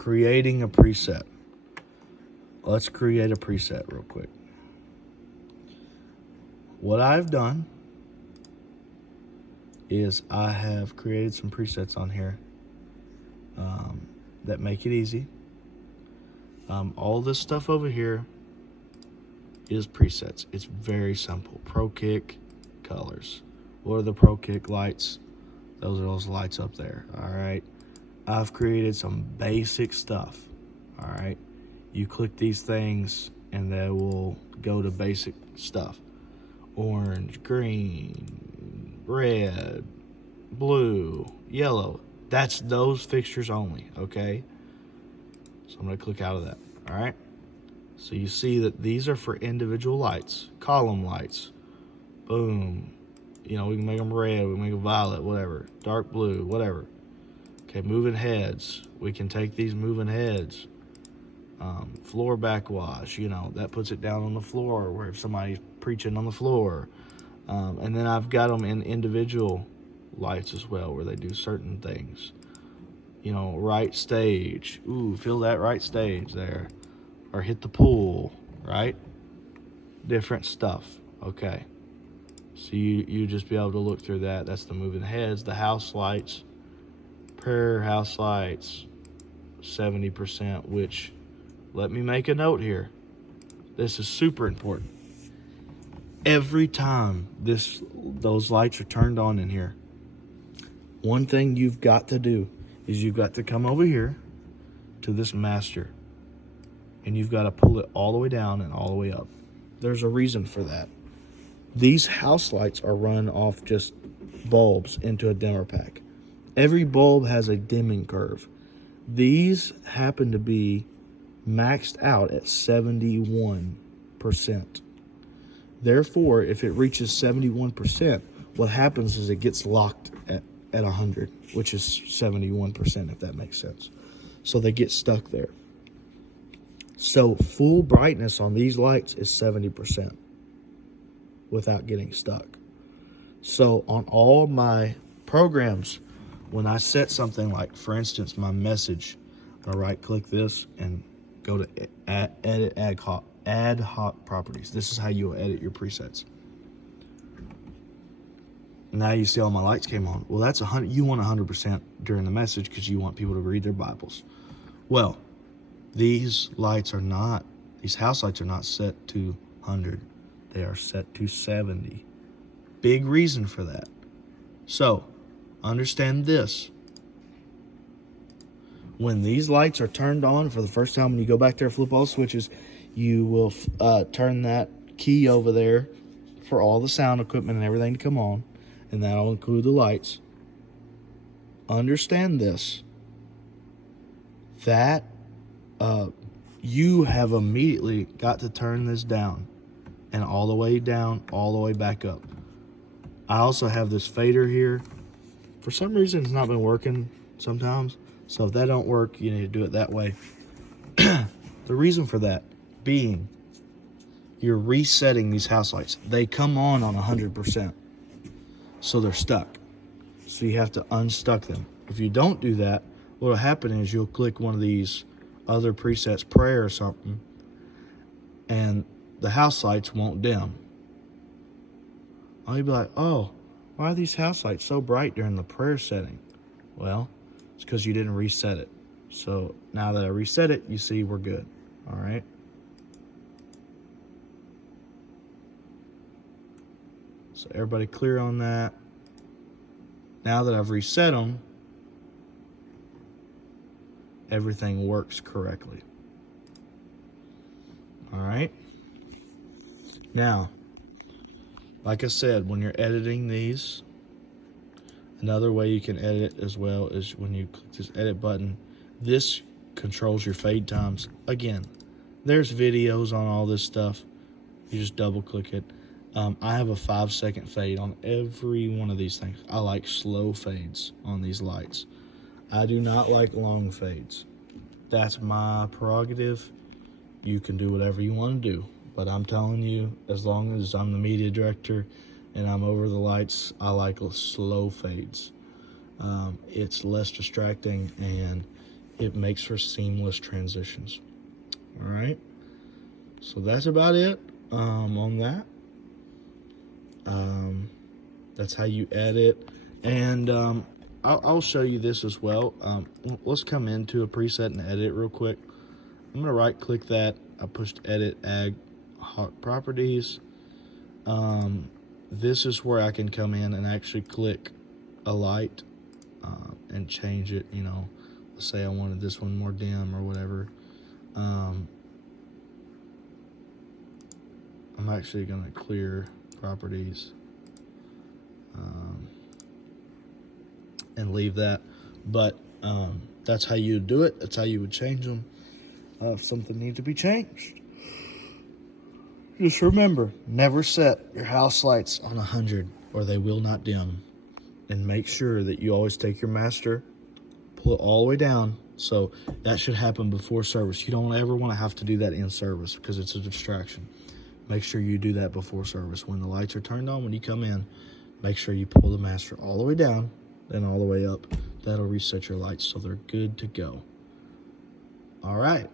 creating a preset. Let's create a preset real quick. What I've done is I have created some presets on here that make it easy. All this stuff over here is presets. It's very simple. Pro Kick colors. What are the Pro Kick lights? Those are those lights up there. All right. I've created some basic stuff. All right. You click these things and they will go to basic stuff. Orange, green, red, blue, yellow. That's those fixtures only, okay? So I'm gonna click out of that, all right? So you see that these are for individual lights, column lights. Boom. You know, we can make them red, we can make them violet, whatever. Dark blue, whatever. Okay, moving heads. We can take these moving heads. Floor backwash, you know, that puts it down on the floor where if somebody's preaching on the floor. And then I've got them in individual lights as well where they do certain things. You know, right stage. Ooh, feel that right stage there. Or hit the pool, right? Different stuff, okay. So you just be able to look through that. That's the moving heads, the house lights, prayer house lights, 70%, which, let me make a note here. This is super important. Every time those lights are turned on in here, one thing you've got to do is you've got to come over here to this master and you've got to pull it all the way down and all the way up. There's a reason for that. These house lights are run off just bulbs into a dimmer pack. Every bulb has a dimming curve. These happen to be maxed out at 71%. Therefore, if it reaches 71%, what happens is it gets locked at 100, which is 71%, if that makes sense. So they get stuck there. So full brightness on these lights is 70% without getting stuck. So on all my programs, when I set something like, for instance, my message, I right click this and go to edit ad hoc properties. This is how you edit your presets. Now you see all my lights came on. Well, that's 100. You want 100% during the message because you want people to read their Bibles. Well, these lights are not, these house lights are not set to 100. They are set to 70. Big reason for that. So, understand this. When these lights are turned on for the first time, when you go back there and flip all the switches, you will turn that key over there for all the sound equipment and everything to come on, and that'll include the lights. Understand this, that you have immediately got to turn this down, and all the way down, all the way back up. I also have this fader here. For some reason, it's not been working sometimes. So if that don't work, you need to do it that way. The reason for that being, you're resetting these house lights. They come on 100%. So they're stuck. So you have to unstuck them. If you don't do that, what will happen is you'll click one of these other presets, prayer or something, and the house lights won't dim. You'll be like, oh, why are these house lights so bright during the prayer setting? Well, it's because you didn't reset it. So now that I reset it, you see we're good. All right. So everybody clear on that. Now that I've reset them, everything works correctly. All right. Now, like I said, when you're editing these, another way you can edit as well is when you click this edit button. This controls your fade times. Again, there's videos on all this stuff. You just double click it. I have a 5-second fade on every one of these things. I like slow fades on these lights. I do not like long fades. That's my prerogative. You can do whatever you want to do. But I'm telling you, as long as I'm the media director and I'm over the lights, I like slow fades. It's less distracting and it makes for seamless transitions. All right, so that's about it on that. That's how you edit, and I'll show you this as well. Let's come into a preset and edit real quick. I'm gonna right click that. I pushed edit, add hot properties. This is where I can come in and actually click a light and change it. You know, let's say I wanted this one more dim or whatever. I'm actually gonna clear properties and leave that, but that's how you do it. That's how you would change them if something needs to be changed. Just remember, never set your house lights on 100 or they will not dim. And make sure that you always take your master, pull it all the way down. So that should happen before service. You don't ever want to have to do that in service because it's a distraction. Make sure you do that before service. When the lights are turned on, when you come in, make sure you pull the master all the way down, then all the way up. That'll reset your lights so they're good to go. All right.